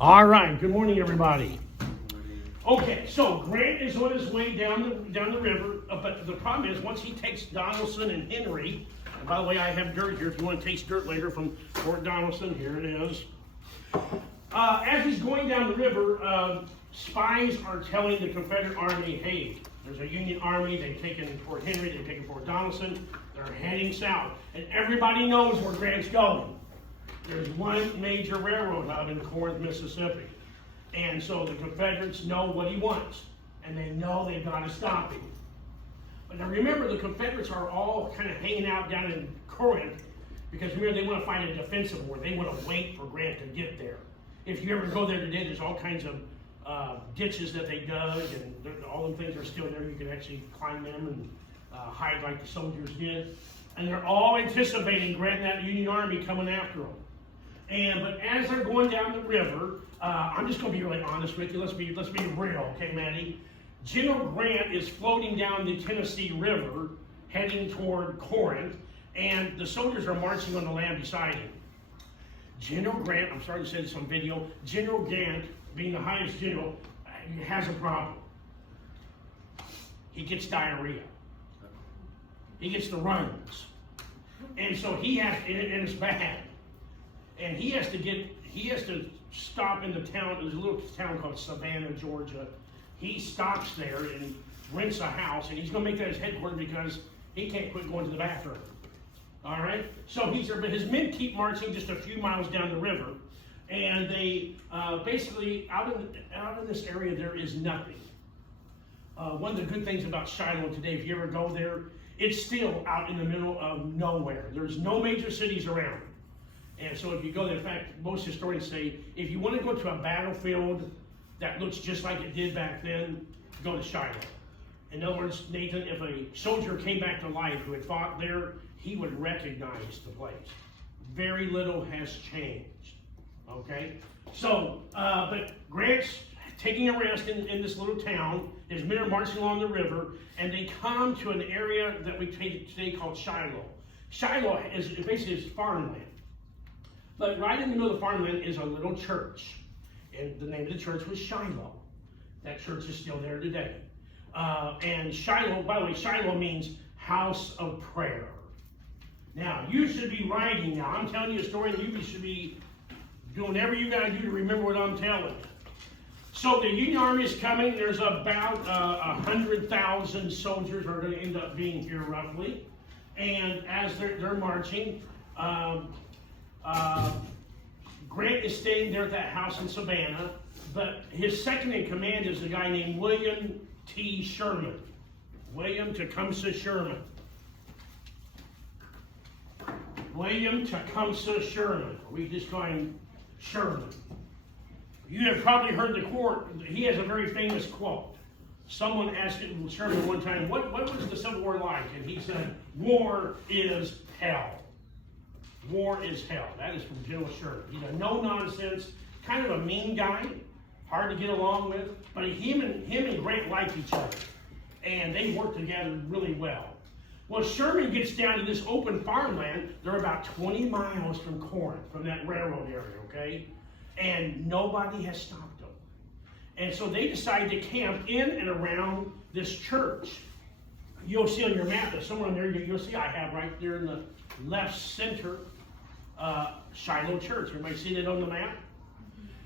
All right, good morning, everybody. Okay, so Grant is on his way down the river, but the problem is once he takes Donaldson and Henry, and by the way, I have dirt here if you want to taste dirt later from Fort Donaldson, here it is. As he's going down the river, spies are telling the Confederate Army, hey, there's a Union Army, they've taken Fort Henry, they've taken Fort Donaldson, they're heading south, and everybody knows where Grant's going. There's one major railroad out in Corinth, Mississippi. And so the Confederates know what he wants, and they know they've got to stop him. But now remember, the Confederates are all kind of hanging out down in Corinth, because remember, they want to find a defensive war. They want to wait for Grant to get there. If you ever go there today, there's all kinds of ditches that they dug, and all them things are still there. You can actually climb them and hide like the soldiers did. And they're all anticipating Grant and that Union Army coming after them. But as they're going down the river, I'm just going to be really honest with you. Let's be real, okay, Maddie? General Grant is floating down the Tennessee River, heading toward Corinth, and the soldiers are marching on the land beside him. General Grant, I'm sorry to say this on video, General Grant, being the highest general, has a problem. He gets diarrhea. He gets the runs. And so he has, and it's bad. And he has to stop in the town. There's a little town called Savannah, Georgia. He stops there and rents a house, and he's going to make that his headquarters because he can't quit going to the bathroom. All right? So but his men keep marching just a few miles down the river, and they basically, out in this area, there is nothing. One of the good things about Shiloh today, if you ever go there, it's still out in the middle of nowhere. There's no major cities around. And so if you go there, in fact, most historians say, if you want to go to a battlefield that looks just like it did back then, go to Shiloh. In other words, Nathan, if a soldier came back to life who had fought there, he would recognize the place. Very little has changed, okay? So, but Grant's taking a rest in this little town. His men are marching along the river, and they come to an area that we take today called Shiloh. Shiloh is basically farmland. But right in the middle of the farmland is a little church. And the name of the church was Shiloh. That church is still there today. And Shiloh, by the way, Shiloh means house of prayer. Now, you should be writing now. I'm telling you a story, and you should be doing whatever you got to do to remember what I'm telling you. So the Union Army is coming. There's about 100,000 soldiers are going to end up being here roughly. And as they're marching, Grant is staying there at that house in Savannah, but his second in command is a guy named William T. Sherman. William Tecumseh Sherman. William Tecumseh Sherman. We just call him Sherman. You have probably heard the quote. He has a very famous quote. Someone asked Sherman one time, what was the Civil War like? And he said, war is hell. War is hell. That is from General Sherman. He's a no-nonsense, kind of a mean guy, hard to get along with, but him and Grant like each other, and they work together really well. Well, Sherman gets down to this open farmland. They're about 20 miles from Corinth, from that railroad area, okay? And nobody has stopped them. And so they decide to camp in and around this church. You'll see on your map that somewhere in there, you'll see I have right there in the left center, Shiloh Church. Everybody see that on the map?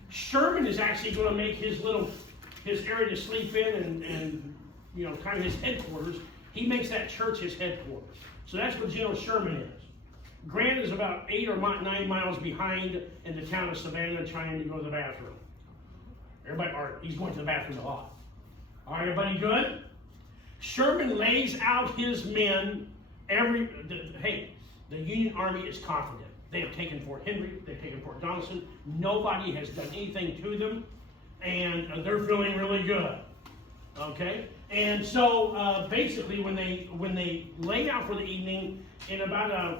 Sherman is actually going to make his area to sleep in and you know, kind of his headquarters. He makes that church his headquarters. So that's what General Sherman is. Grant is about 8 or 9 miles behind in the town of Savannah trying to go to the bathroom. He's going to the bathroom a lot. All right, everybody good? Sherman lays out his men. The Union Army is confident. They have taken Fort Henry, they've taken Fort Donaldson. Nobody has done anything to them, and they're feeling really good. Okay? And so basically when they lay out for the evening, in about a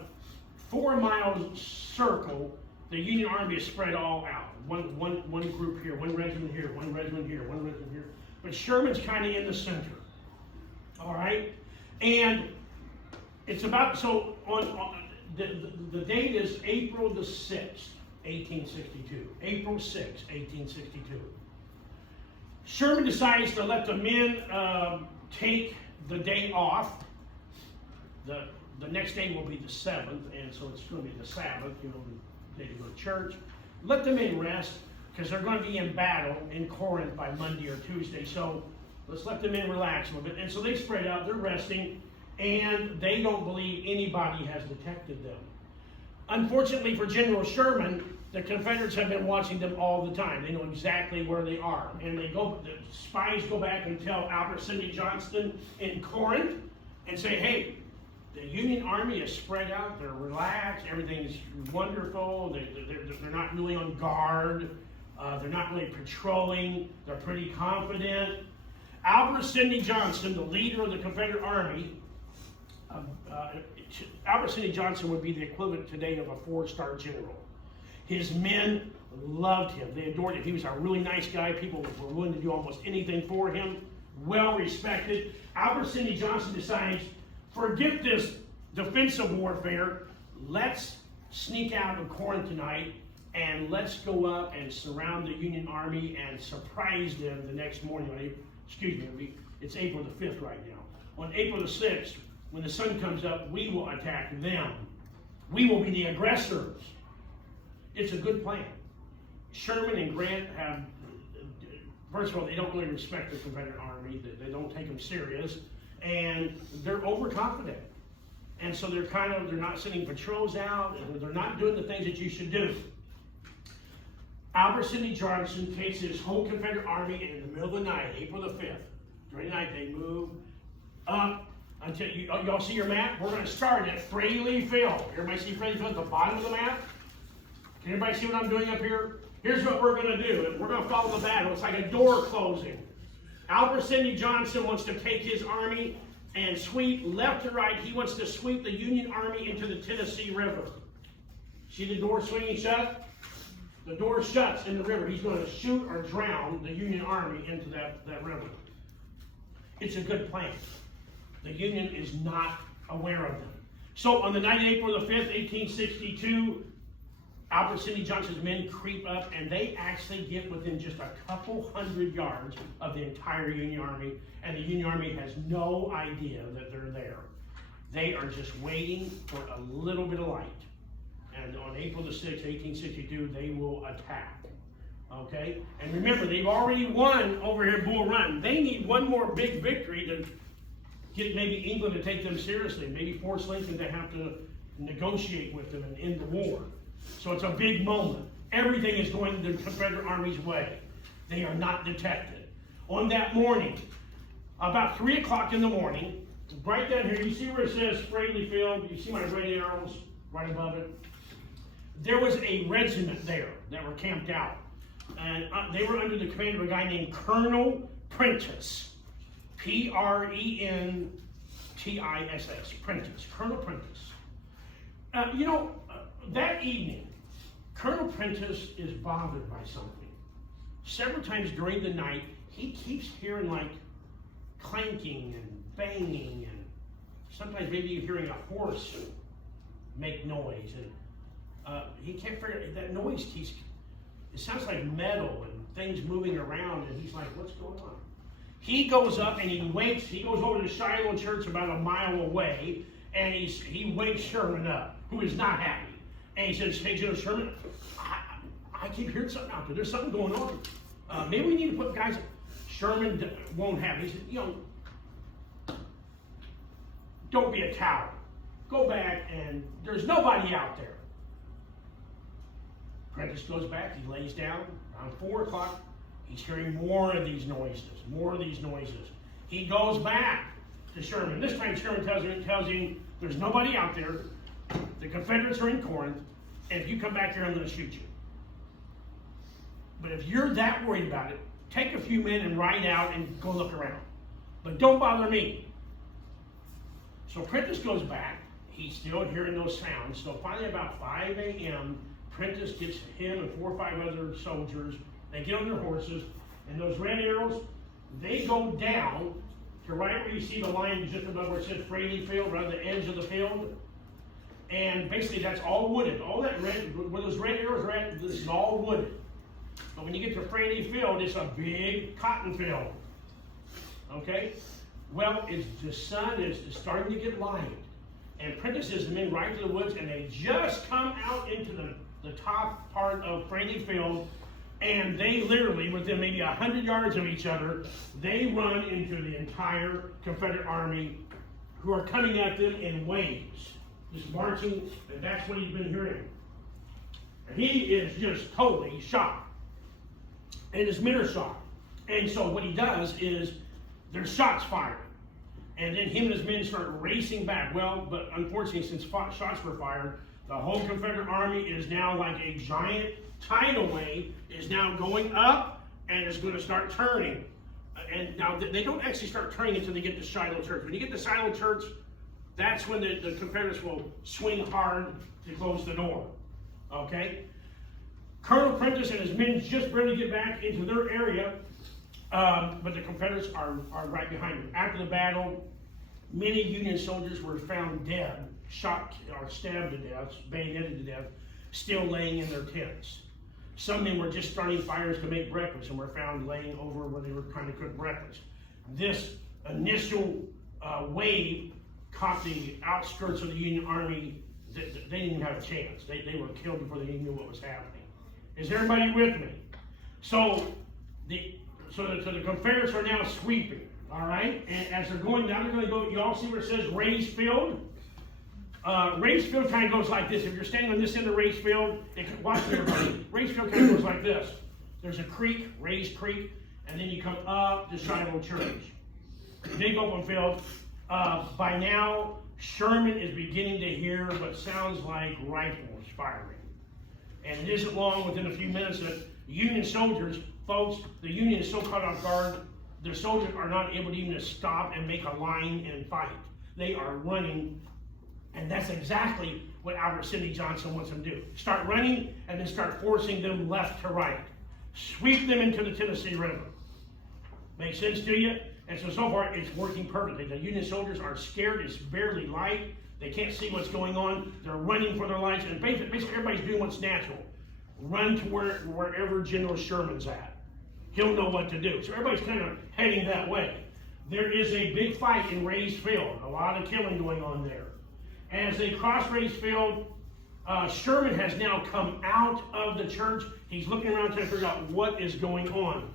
4-mile circle, the Union Army is spread all out. One group here, one regiment here, one regiment here, one regiment here. But Sherman's kind of in the center. All right? And it's about, so on the date is April the 6th. 1862. April 6, 1862. Sherman decides to let the men take the day off. The next day will be the 7th, and so it's going to be the Sabbath, the day to go to church. Let the men rest, because they're going to be in battle in Corinth by Monday or Tuesday, so let's let the men relax a little bit. And so they spread out, they're resting, and they don't believe anybody has detected them. Unfortunately for General Sherman, the Confederates have been watching them all the time. They know exactly where they are. And the spies go back and tell Albert Sidney Johnston in Corinth and say, hey, the Union Army is spread out, they're relaxed, everything's wonderful, they're not really on guard, they're not really patrolling, they're pretty confident. Albert Sidney Johnston, the leader of the Confederate Army, Albert Sidney Johnston would be the equivalent today of a 4-star general. His men loved him. They adored him. He was a really nice guy. People were willing to do almost anything for him. Well respected. Albert Sidney Johnston decides, forget this defensive warfare. Let's sneak out of Corinth tonight and let's go up and surround the Union Army and surprise them the next morning. It's April the 5th right now. On April the 6th, when the sun comes up, we will attack them. We will be the aggressors. It's a good plan. Sherman and Grant have, first of all, they don't really respect the Confederate Army. They don't take them serious. And they're overconfident. And so they're not sending patrols out, and they're not doing the things that you should do. Albert Sidney Johnston takes his whole Confederate Army, and in the middle of the night, April the 5th, during the night, they move up until, y'all see your map? We're going to start at Fraley Field. Everybody see Fraley Field at the bottom of the map? Can everybody see what I'm doing up here? Here's what we're going to do. We're going to follow the battle. It's like a door closing. Albert Sidney Johnston wants to take his army and sweep left to right. He wants to sweep the Union Army into the Tennessee River. See the door swinging shut? The door shuts in the river. He's going to shoot or drown the Union Army into that river. It's a good plan. The Union is not aware of them. So on the night of April the 5th, 1862, Albert Sidney Johnston's men creep up, and they actually get within just a couple hundred yards of the entire Union Army, and the Union Army has no idea that they're there. They are just waiting for a little bit of light. And on April the 6th, 1862, they will attack. Okay? And remember, they've already won over here at Bull Run. They need one more big victory to get maybe England to take them seriously, maybe force Lincoln to have to negotiate with them and end the war. So it's a big moment. Everything is going the Confederate Army's way. They are not detected. On that morning, about 3 o'clock in the morning, right down here, you see where it says Fraley Field? You see my red arrows right above it? There was a regiment there that were camped out. And they were under the command of a guy named Colonel Prentiss. P-R-E-N-T-I-S-S. Prentiss. Colonel Prentiss. That evening, Colonel Prentiss is bothered by something. Several times during the night, he keeps hearing like clanking and banging, and sometimes maybe you're hearing a horse make noise. And he can't figure that noise. It sounds like metal and things moving around, and he's like, "What's going on?" He goes up and he goes over to Shiloh Church about a mile away, and he wakes Sherman up, who is not happy. And he says, "Hey, General Sherman, I keep hearing something out there. There's something going on. Maybe we need to put guys." Sherman won't have it. He said, "Don't be a coward. Go back, and there's nobody out there." Prentiss goes back. He lays down. Around 4 o'clock, he's hearing more of these noises. He goes back to Sherman. This time, Sherman tells him, "There's nobody out there. The Confederates are in Corinth, and if you come back here, I'm going to shoot you. But if you're that worried about it, take a few men and ride out and go look around. But don't bother me." So Prentiss goes back. He's still hearing those sounds. So finally, about 5 a.m., Prentiss gets him and 4 or 5 other soldiers. They get on their horses, and those red arrows, they go down to right where you see the line just above where it says Fraley Field, right on the edge of the field. And basically that's all wooded. All that red, where those red arrows are at, this is all wooded. But when you get to Franny Field, it's a big cotton field. Okay? Well, the sun is starting to get light. And Prentice is the men right to the woods, and they just come out into the top part of Franny Field, and they literally, within maybe 100 yards of each other, they run into the entire Confederate army who are coming at them in waves. Just marching, and that's what he's been hearing. And he is just totally shocked. And his men are shocked. And so what he does is, there's shots fired. And then him and his men start racing back. Well, but unfortunately, since shots were fired, the whole Confederate army is now like a giant tidal wave, is now going up, and is going to start turning. And now they don't actually start turning until they get to Shiloh Church. When you get to Shiloh Church, that's when the Confederates will swing hard to close the door. Okay? Colonel Prentice and his men just barely get back into their area, but the Confederates are right behind them. After the battle, many Union soldiers were found dead, shot or stabbed to death, bayoneted to death, still laying in their tents. Some men were just starting fires to make breakfast and were found laying over where they were trying to cook breakfast. This initial wave caught the outskirts of the Union Army. They didn't even have a chance. They were killed before they even knew what was happening. Is everybody with me? So the Confederates are now sweeping, all right? And as they're going down, they're going to go, you all see where it says Raised Field? Raised Field kind of goes like this. If you're standing on this end of Raised Field, watch me everybody. Raised Field kind of goes like this. There's a creek, Raised Creek, and then you come up to Shiloh Church. Big open field. By now, Sherman is beginning to hear what sounds like rifles firing. And it isn't long, within a few minutes, that Union soldiers, folks, the Union is so caught off guard, their soldiers are not able to even stop and make a line and fight. They are running, and that's exactly what Albert Sidney Johnston wants them to do. Start running, and then start forcing them left to right. Sweep them into the Tennessee River. Make sense to you? And so far, it's working perfectly. The Union soldiers are scared. It's barely light. They can't see what's going on. They're running for their lives. And basically everybody's doing what's natural. Run to wherever General Sherman's at. He'll know what to do. So everybody's kind of heading that way. There is a big fight in Raised Field. A lot of killing going on there. As they cross Raised Field, Sherman has now come out of the church. He's looking around trying to figure out what is going on.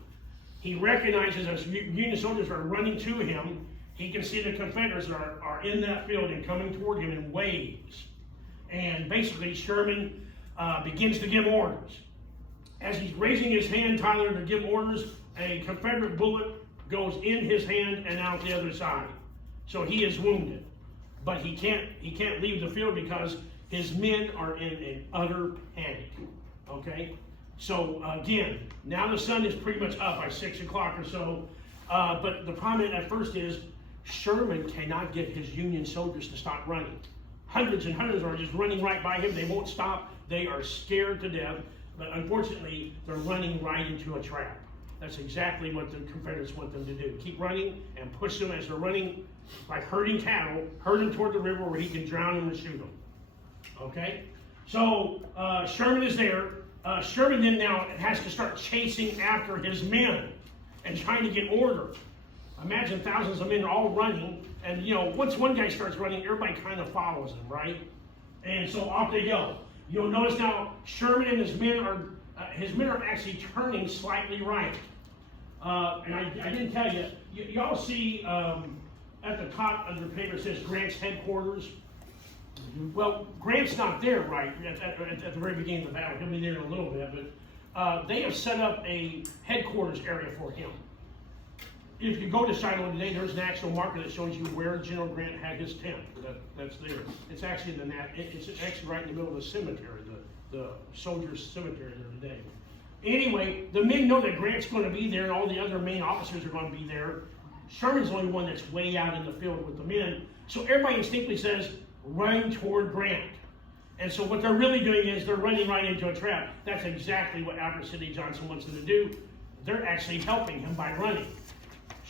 He recognizes as Union soldiers are running to him, he can see the Confederates are in that field and coming toward him in waves. And basically, Sherman begins to give orders. As he's raising his hand, Tyler, to give orders, a Confederate bullet goes in his hand and out the other side. So he is wounded. But he can't leave the field because his men are in an utter panic. Okay? So again, now the sun is pretty much up by 6 o'clock or so. But the problem at first is Sherman cannot get his Union soldiers to stop running. Hundreds and hundreds are just running right by him. They won't stop. They are scared to death. But unfortunately, they're running right into a trap. That's exactly what the Confederates want them to do. Keep running and push them as they're running, like herding cattle, herd them toward the river where he can drown them and shoot them. Okay? So Sherman is there. Sherman then now has to start chasing after his men and trying to get order. Imagine thousands of men are all running, and once one guy starts running, everybody kind of follows him, right? And so off they go. You'll notice now Sherman and his men are actually turning slightly right. And I didn't tell you, y'all see at the top of the paper it says Grant's headquarters. Well, Grant's not there right at the very beginning of the battle. He'll be there in a little bit, but they have set up a headquarters area for him. If you go to Shiloh today, there's an actual marker that shows you where General Grant had his tent. That's there. It's actually it's actually right in the middle of the cemetery, the soldiers' cemetery there today. Anyway, the men know that Grant's going to be there, and all the other main officers are going to be there. Sherman's the only one that's way out in the field with the men. So everybody instinctively says, run toward Grant. And so what they're really doing is they're running right into a trap. That's exactly what Albert Sidney Johnston wants them to do. They're actually helping him by running.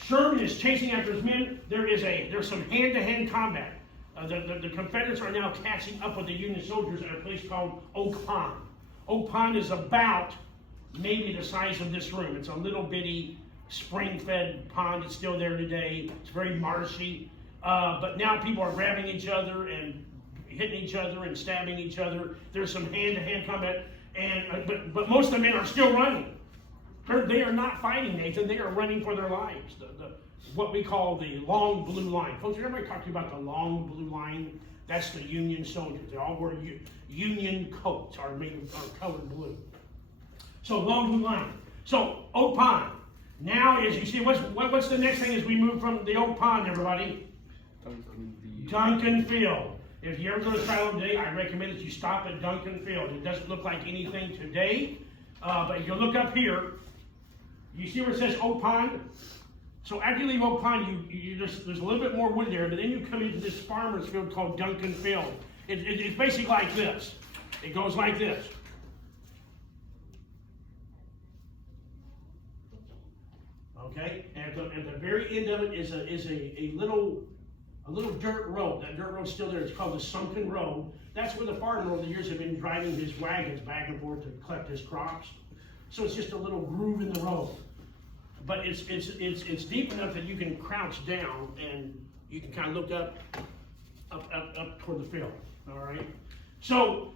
Sherman is chasing after his men. There's some hand-to-hand combat. The Confederates are now catching up with the Union soldiers at a place called Oak Pond. Oak Pond is about maybe the size of this room. It's a little bitty spring-fed pond. It's still there today. It's very marshy. But now people are grabbing each other and hitting each other and stabbing each other. There's some hand-to-hand combat, but most of the men are still running. They are not fighting, Nathan. They are running for their lives. What we call the long blue line. Folks, everybody talked about the long blue line. That's the Union soldiers. They all wear Union coats, are colored blue. So long blue line. So Oak Pond. Now, as you see, what's the next thing as we move from the Oak Pond, everybody? Duncan Field. If you ever go to Shiloh today, I recommend that you stop at Duncan Field. It doesn't look like anything today, but if you look up here, you see where it says Oak Pond? So after you leave Oak Pond, there's a little bit more wood there, but then you come into this farmer's field called Duncan Field. It's basically like this. It goes like this. Okay, and at the very end of it is a little dirt road. That dirt road's still there. It's called the Sunken Road. That's where the farmer over the years have been driving his wagons back and forth to collect his crops. So it's just a little groove in the road. But it's deep enough that you can crouch down and you can kind of look up toward the field. All right. So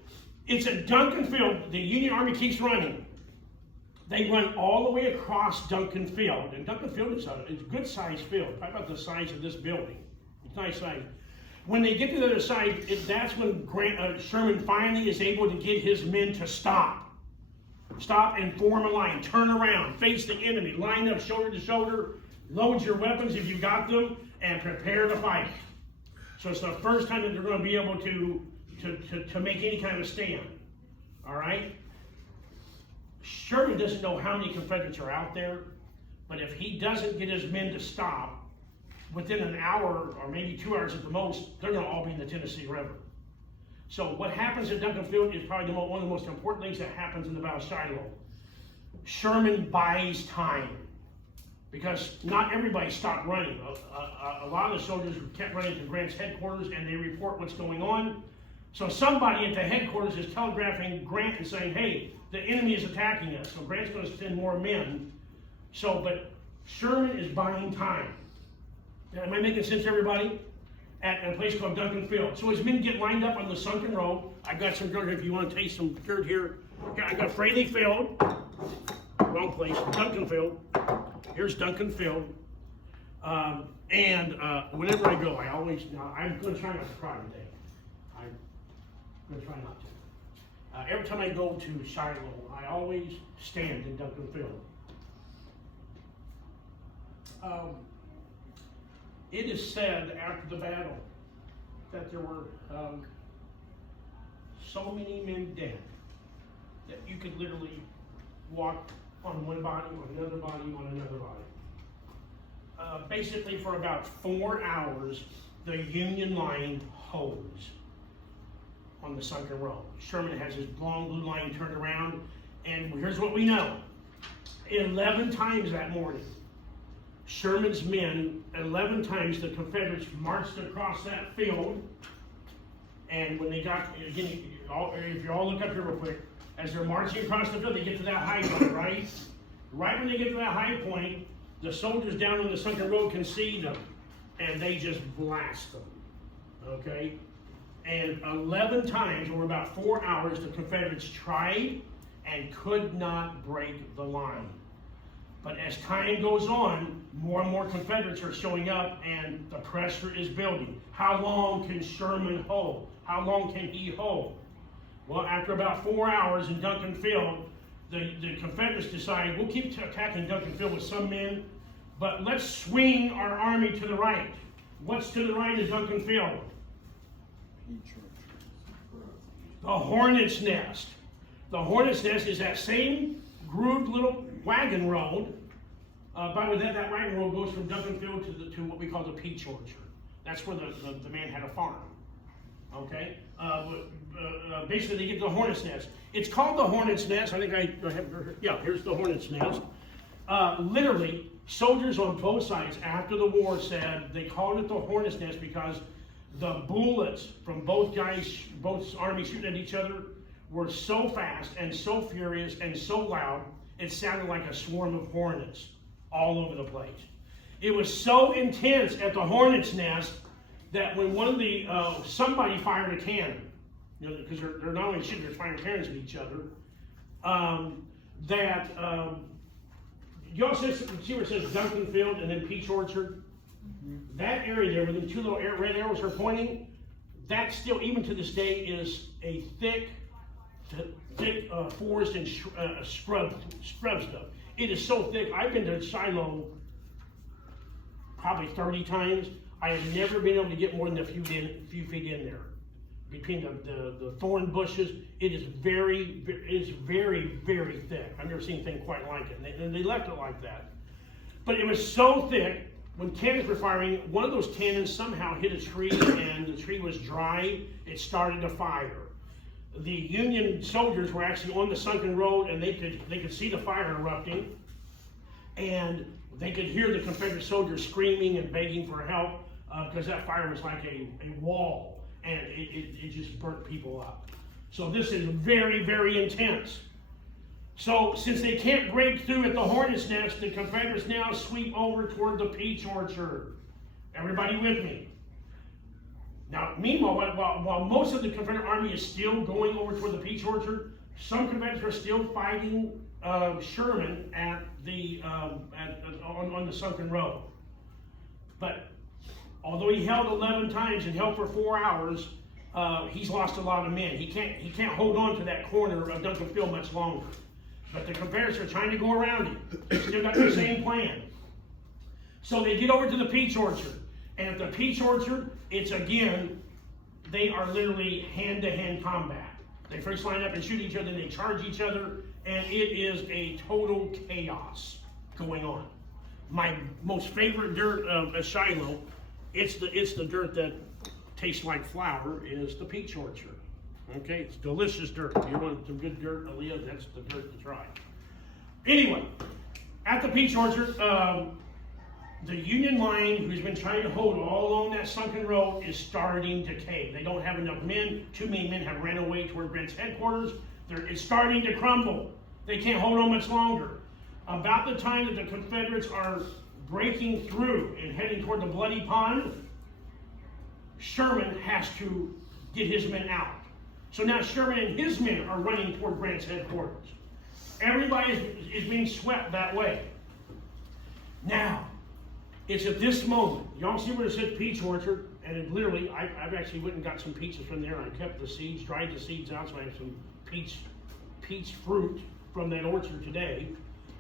it's at Duncan Field. The Union Army keeps running. They run all the way across Duncan Field, and Duncan Field is a good sized field, probably about the size of this building. It's nice size. When they get to the other side, that's when Sherman finally is able to get his men to stop. Stop and form a line. Turn around. Face the enemy. Line up shoulder to shoulder. Load your weapons if you got them, and prepare to fight. So it's the first time that they're going to be able to make any kind of stand. All right? Sherman doesn't know how many Confederates are out there, but if he doesn't get his men to stop, within an hour or maybe 2 hours at the most, they're going to all be in the Tennessee River. So what happens at Duncan Field is probably one of the most important things that happens in the Battle of Shiloh. Sherman buys time, because not everybody stopped running. A lot of the soldiers kept running to Grant's headquarters, and they report what's going on. So somebody at the headquarters is telegraphing Grant and saying, hey, the enemy is attacking us. So Grant's going to send more men. But Sherman is buying time. Am I making sense, everybody? At a place called Duncan Field. So his men get lined up on the Sunken Road. I've got some dirt if you want to taste some dirt here. Here I got Fraley Field. Wrong place. Duncan Field. Here's Duncan Field. Whenever I go, I'm going to try not to cry today. I'm going to try not to. Every time I go to Shiloh, I always stand in Duncan Field. It is said after the battle that there were so many men dead that you could literally walk on one body, on another body, on another body. Basically, for about 4 hours, the Union line holds on the Sunken Road. Sherman has his long blue line turned around, and here's what we know. 11 times that morning, Sherman's men, 11 times the Confederates marched across that field, and when they got, again, if you all look up here real quick, as they're marching across the field, they get to that high point, right? Right when they get to that high point, the soldiers down on the Sunken Road can see them, and they just blast them, okay? And 11 times, over about 4 hours, the Confederates tried and could not break the line. But as time goes on, more and more Confederates are showing up, and the pressure is building. How long can Sherman hold? How long can he hold? Well, after about 4 hours in Duncan Field, the Confederates decide, we'll keep attacking Duncan Field with some men, but let's swing our army to the right. What's to the right of Duncan Field? The Hornet's Nest. The Hornet's Nest is that same grooved little wagon road. By the way, that wagon road goes from Duncan Field to what we call the Peach Orchard. That's where the man had a farm. Okay? Basically, they get to the Hornet's Nest. It's called the Hornet's Nest. I think here's the Hornet's Nest. Literally, soldiers on both sides after the war said they called it the Hornet's Nest because The bullets from both armies shooting at each other were so fast and so furious and so loud, it sounded like a swarm of hornets all over the place. It was so intense at the hornet's nest that when somebody fired a cannon, because they're not only shooting, they're firing cannons at each other, you all see where it says Duncan Field and then Peach Orchard? Mm-hmm. That area there where the two little red arrows are pointing, that still, even to this day, is a thick forest and scrub stuff. It is so thick. I've been to Shiloh probably 30 times. I have never been able to get more than a few feet in there. Between the thorn bushes, it is very, very thick. I've never seen anything quite like it. And they left it like that. But it was so thick, when cannons were firing, one of those cannons somehow hit a tree, and the tree was dry. It started to fire. The Union soldiers were actually on the sunken road, and they could see the fire erupting, and they could hear the Confederate soldiers screaming and begging for help because that fire was like a wall. And it just burnt people up. So this is very, very intense. So since they can't break through at the hornet's nest, the Confederates now sweep over toward the Peach Orchard. Everybody with me? Now, meanwhile, while most of the Confederate army is still going over toward the Peach Orchard, some Confederates are still fighting Sherman at on the sunken road. But although he held 11 times and held for 4 hours, he's lost a lot of men. He can't hold on to that corner of Duncan Field much longer. But the Confederates are trying to go around him. They still got the same plan. So they get over to the Peach Orchard. And at the Peach Orchard, it's again, they are literally hand-to-hand combat. They first line up and shoot each other, and they charge each other, and it is a total chaos going on. My most favorite dirt of Shiloh, it's the dirt that tastes like flour, is the Peach Orchard. Okay, it's delicious dirt. If you want some good dirt, Aaliyah, that's the dirt to try. Anyway, at the Peach Orchard, the Union line, who's been trying to hold all along that sunken road, is starting to cave. They don't have enough men. Too many men have ran away toward Grant's headquarters. It's starting to crumble. They can't hold on much longer. About the time that the Confederates are breaking through and heading toward the Bloody Pond, Sherman has to get his men out. So now Sherman and his men are running toward Grant's headquarters. Everybody is being swept that way. Now, it's at this moment, y'all see where it said Peach Orchard, and it literally, I've actually went and got some peaches from there, and I kept the seeds, dried the seeds out, so I have some peach fruit from that orchard today.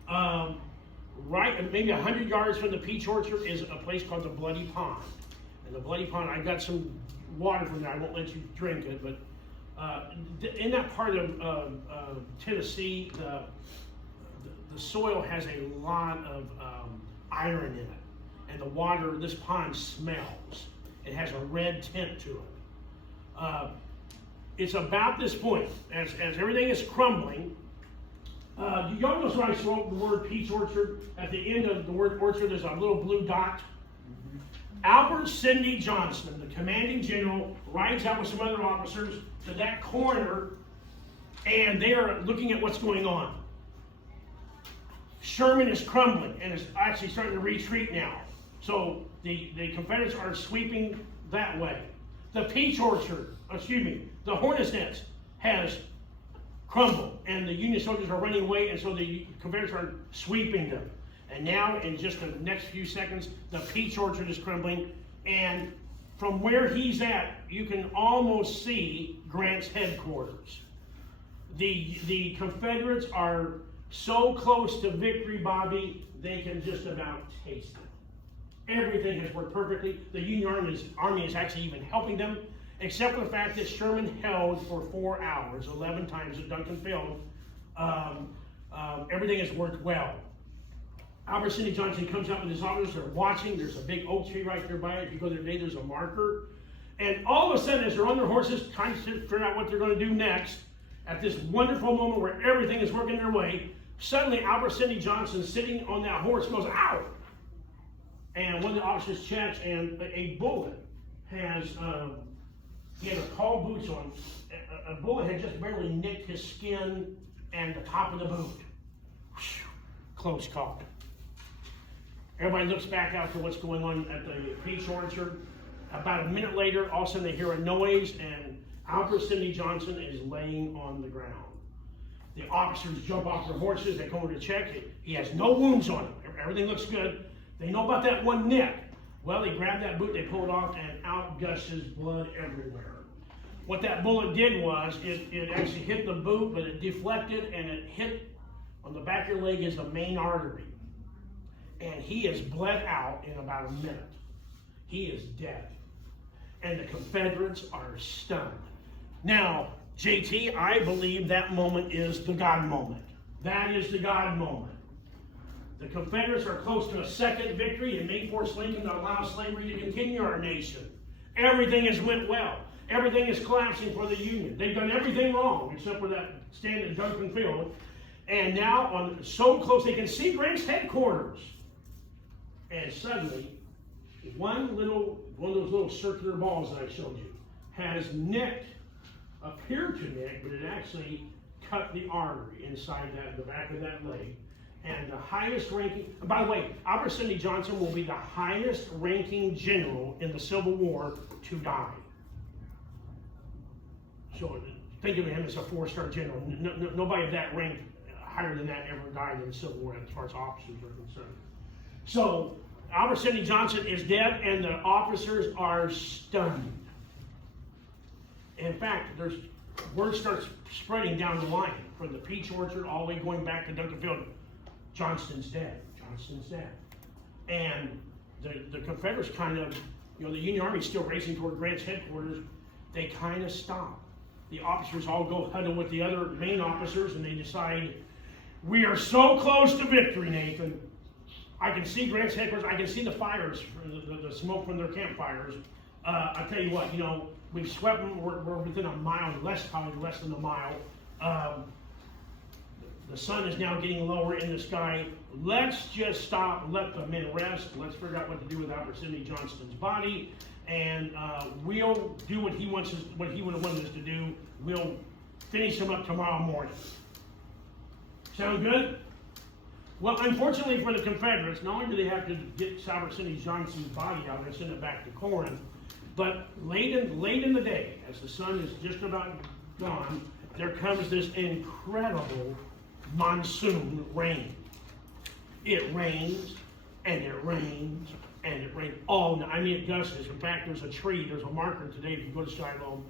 Right, maybe 100 yards from the Peach Orchard is a place called the Bloody Pond. And the Bloody Pond, I got some water from there, I won't let you drink it, but in that part of Tennessee, the soil has a lot of iron in it. And the water, this pond smells. It has a red tint to it. It's about this point, as everything is crumbling. Y'all notice when I wrote the word Peach Orchard, at the end of the word orchard there's a little blue dot? Mm-hmm. Albert Sidney Johnston, the commanding general, rides out with some other officers to that corner, and they are looking at what's going on. Sherman is crumbling and is actually starting to retreat now. So the Confederates are sweeping that way. The Peach Orchard, the Hornet's Nest has crumbled, and the Union soldiers are running away, and so the Confederates are sweeping them. And now, in just the next few seconds, the Peach Orchard is crumbling, and from where he's at, you can almost see Grant's headquarters. The Confederates are so close to victory, Bobby, they can just about taste it. Everything has worked perfectly. The Union army is actually even helping them, except for the fact that Sherman held for 4 hours, 11 times at Duncan Field. Everything has worked well. Albert Sidney Johnston comes out with his officers. They're watching. There's a big oak tree right there by it. If you go there today, there's a marker. And all of a sudden, as they're on their horses, trying to figure out what they're going to do next, at this wonderful moment where everything is working their way, suddenly Albert Sidney Johnston, sitting on that horse, goes, "Ow!" And one of the officers checks, and a bullet he had a tall boots on. A bullet had just barely nicked his skin and the top of the boot. Whew, close call. Everybody looks back out for what's going on at the peach orchard. About a minute later, all of a sudden they hear a noise, and Albert Sidney Johnson is laying on the ground. The officers jump off their horses. They go to check. He has no wounds on him. Everything looks good. They know about that one nick. Well, they grab that boot, they pull it off, and out gushes blood everywhere. What that bullet did was, it actually hit the boot, but it deflected, and it hit on the back of your leg is the main artery. And he is bled out in about a minute. He is dead. And the Confederates are stunned. Now, JT, I believe that moment is the God moment. That is the God moment. The Confederates are close to a second victory and may force Lincoln to allow slavery to continue in our nation. Everything has went well. Everything is collapsing for the Union. They've done everything wrong except for that stand at Duncan Field. And now, so close they can see Grant's headquarters. And suddenly, one of those little circular balls that I showed you has appeared to nick, but it actually cut the artery inside the back of that leg. And the highest ranking, and by the way, Albert Sidney Johnson will be the highest ranking general in the Civil War to die. So think of him as a 4-star general. Nobody of that rank higher than that ever died in the Civil War as far as officers are concerned. So Albert Sidney Johnson is dead, and the officers are stunned. In fact, word starts spreading down the line from the peach orchard all the way going back to Duncan Field. Johnston's dead. Johnston's dead. And the Confederates kind of, the Union Army is still racing toward Grant's headquarters. They kind of stop. The officers all go huddle with the other main officers, and they decide, we are so close to victory, Nathan. I can see Grant's headquarters. I can see the fires, the smoke from their campfires. I tell you what, we've swept them. We're within a mile, probably less than a mile. The sun is now getting lower in the sky. Let's just stop, let the men rest. Let's figure out what to do with Albert Sidney Johnston's body, and we'll do what he would have wanted us to do. We'll finish him up tomorrow morning. Sound good? Well, unfortunately for the Confederates, not only do they have to get Albert Sidney Johnson's body out and send it back to Corinth, but late in the day, as the sun is just about gone, there comes this incredible monsoon rain. It rains, and it rains, and it rains all night. I mean, it gushes. In fact, there's a marker today if you go to Shiloh.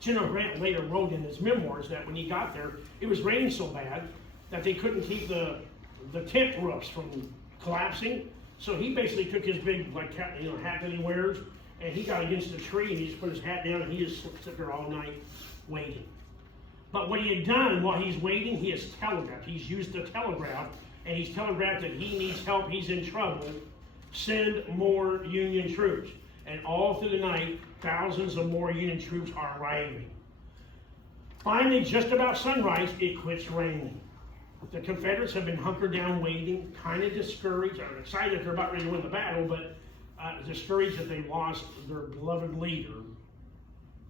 General Grant later wrote in his memoirs that when he got there, it was raining so bad that they couldn't keep the tent roofs from collapsing. So he basically took his big hat that he wears, and he got against a tree, and he just put his hat down, and he just sat there all night waiting. But what he had done while he's waiting, he has telegraphed. He's used the telegraph, and he's telegraphed that he needs help, he's in trouble, send more Union troops. And all through the night, thousands of more Union troops are arriving. Finally, just about sunrise, it quits raining. The Confederates have been hunkered down waiting, kind of discouraged, or excited they're about ready to win the battle, but discouraged that they lost their beloved leader.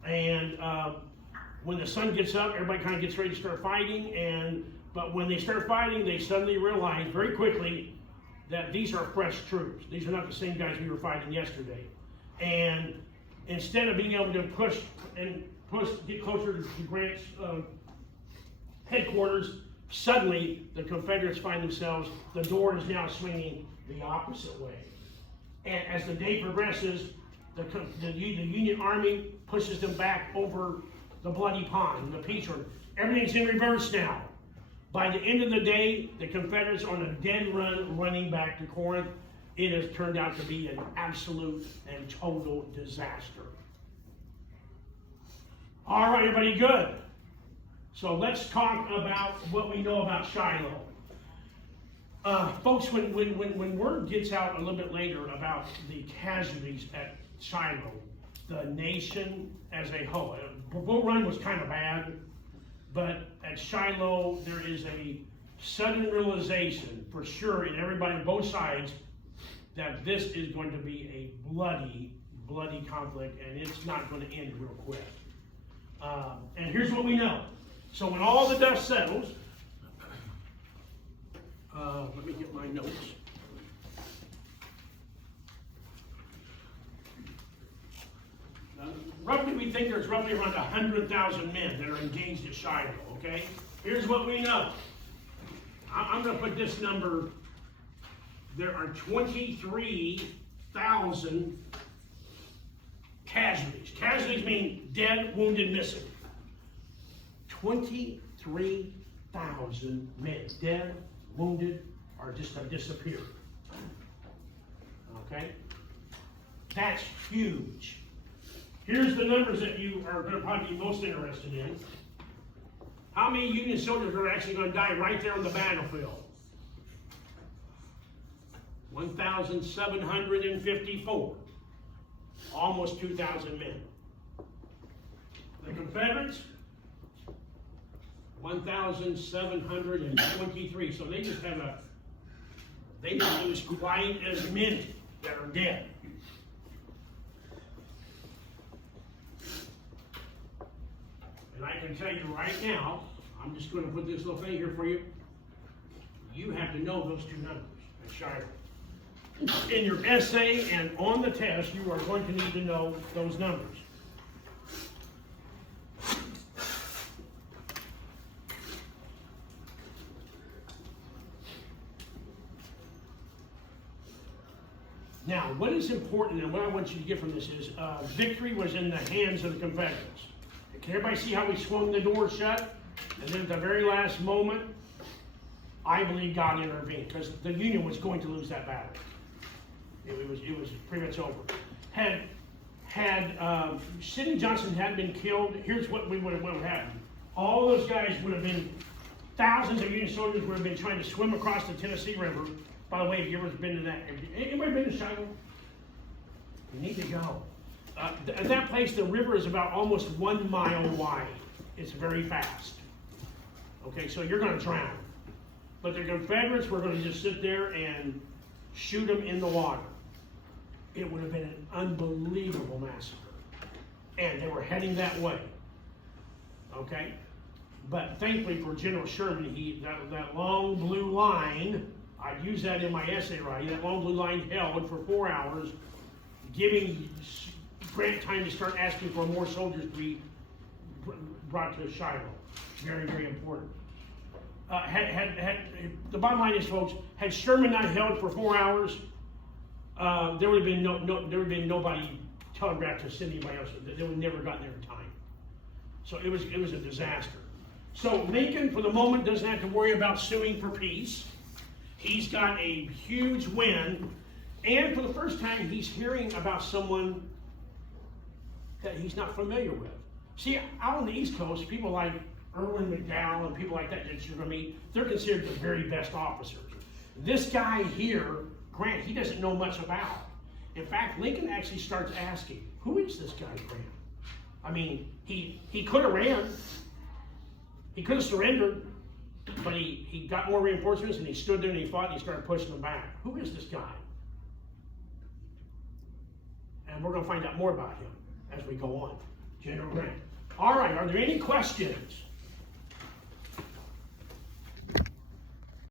And when the sun gets up, everybody kind of gets ready to start fighting. But when they start fighting, they suddenly realize very quickly that these are fresh troops. These are not the same guys we were fighting yesterday. And instead of being able to push, get closer to Grant's headquarters, suddenly the Confederates find themselves, the door is now swinging the opposite way. And as the day progresses, the Union Army pushes them back over the bloody pond, the peach orchard. Everything's in reverse now. By the end of the day, the Confederates are on a dead run running back to Corinth. It has turned out to be an absolute and total disaster. All right, everybody, good. So let's talk about what we know about Shiloh. Folks, when word gets out a little bit later about the casualties at Shiloh, the nation as a whole, Bull Run was kind of bad, but at Shiloh there is a sudden realization for sure in everybody on both sides that this is going to be a bloody bloody conflict, and it's not going to end real quick. And here's what we know. So when all the dust settles, let me get my notes. Roughly, we think there's roughly around 100,000 men that are engaged at Shiloh, okay? Here's what we know. I'm going to put this number. There are 23,000 casualties. Casualties mean dead, wounded, missing. 23,000 men dead, wounded, or just have disappeared. Okay? That's huge. Here's the numbers that you are going to probably be most interested in. How many Union soldiers are actually going to die right there on the battlefield? 1,754. Almost 2,000 men. The Confederates, 1,723. So they just have they didn't lose quite as many that are dead. And I can tell you right now, I'm just going to put this little thing here for you. You have to know those two numbers at Shiloh. In your essay and on the test, you are going to need to know those numbers. Now, what is important and what I want you to get from this is victory was in the hands of the Confederates. Can everybody see how we swung the door shut? And then at the very last moment, I believe God intervened because the Union was going to lose that battle. It was pretty much over. Had Sidney Johnson had been killed, here's what would have happened. All those guys would have been, thousands of Union soldiers would have been trying to swim across the Tennessee River. By the way, have you ever been to that? Anybody been to Shiloh? You need to go. At that place, the river is about almost 1 mile wide. It's very fast. Okay, so you're going to drown. But the Confederates were going to just sit there and shoot them in the water. It would have been an unbelievable massacre. And they were heading that way. Okay? But thankfully for General Sherman, that long blue line, I use that in my essay writing, that long blue line held for 4 hours, giving Grant time to start asking for more soldiers to be brought to Shiloh. Very, very important. The bottom line is, folks, had Sherman not held for 4 hours, there would have been nobody telegraphed to send anybody else. They would have never gotten there in time. So it was a disaster. So Lincoln, for the moment, doesn't have to worry about suing for peace. He's got a huge win, and for the first time, he's hearing about someone that he's not familiar with. See, out on the East Coast, people like Irwin McDowell and people like that you're going to meet, they're considered the very best officers. This guy here, Grant, he doesn't know much about. In fact, Lincoln actually starts asking, who is this guy, Grant? I mean, he could have ran. He could have surrendered, but he got more reinforcements and he stood there and he fought and he started pushing them back. Who is this guy? And we're going to find out more about him as we go on. General Grant. All right, are there any questions?